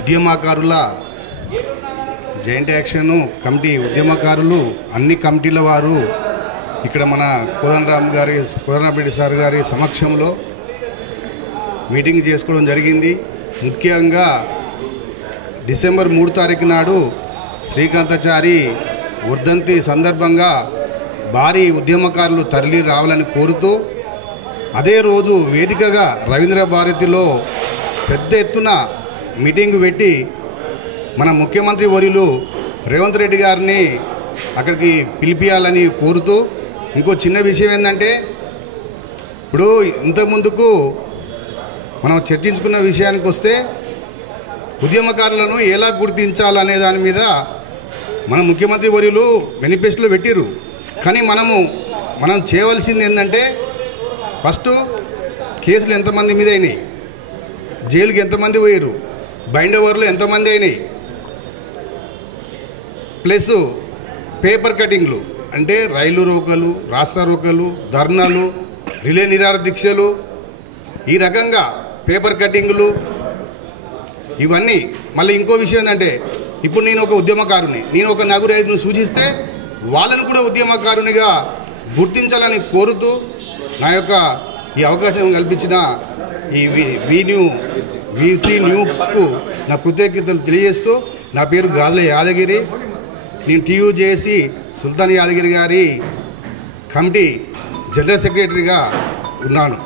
ఉద్యమకారుల joint action committee ఉద్యమకారులు అన్ని కమిటీల వారు ఇక్కడ మన కోదండరామిరెడ్డి సార్ గారి సమక్షంలో మీటింగ్ చేసుకోవడం జరిగింది. ముఖ్యంగా డిసెంబర్ 3 తారీఖు నాడు శ్రీకాంతాచారి వర్ధంతి సందర్భంగా భారీ ఉద్యమకారులు తరలి రావాలని కోరుతూ అదే రోజు వేదికగా రవీంద్ర భారతిలో పెద్ద ఎత్తున మీటింగ్ పెట్టి మన ముఖ్యమంత్రి వర్యులు రేవంత్ రెడ్డి గారిని అక్కడికి పిలిపియాలని కోరుతూ ఇంకో చిన్న విషయం ఏంటంటే ఇప్పుడు ఇంతకుముందుకు మనం చర్చించుకున్న విషయానికి వస్తే ఉద్యమకారులను ఎలా గుర్తించాలనే దాని మీద మన ముఖ్యమంత్రి వర్యులు మేనిఫెస్టోలో పెట్టిరు. కానీ మనం చేయవలసింది ఏంటంటే ఫస్ట్ కేసులు ఎంతమంది మీద అయినాయి, జైలుకి ఎంతమంది పోయారు, బైండ్ ఓవర్లు ఎంతమంది అయినాయి, ప్లస్ పేపర్ కటింగ్లు అంటే రైలు రోకలు, రాస్తా రోకలు, ధర్నాలు, రిలే నిరాహార దీక్షలు, ఈ రకంగా పేపర్ కటింగ్లు ఇవన్నీ. మళ్ళీ ఇంకో విషయం ఏంటంటే ఇప్పుడు నేను ఒక ఉద్యమకారుని, నేను ఒక నలుగురు ఐదును సూచిస్తే వాళ్ళను కూడా ఉద్యమకారునిగా గుర్తించాలని కోరుతూ నా యొక్క ఈ అవకాశం కల్పించిన ఈ V3 న్యూస్కు నా కృతజ్ఞతలు తెలియజేస్తూ, నా పేరు గాజుల యాదగిరి, నేను TUJC సుల్తాన్ యాదగిరి గారి కమిటీ జనరల్ సెక్రటరీగా ఉన్నాను.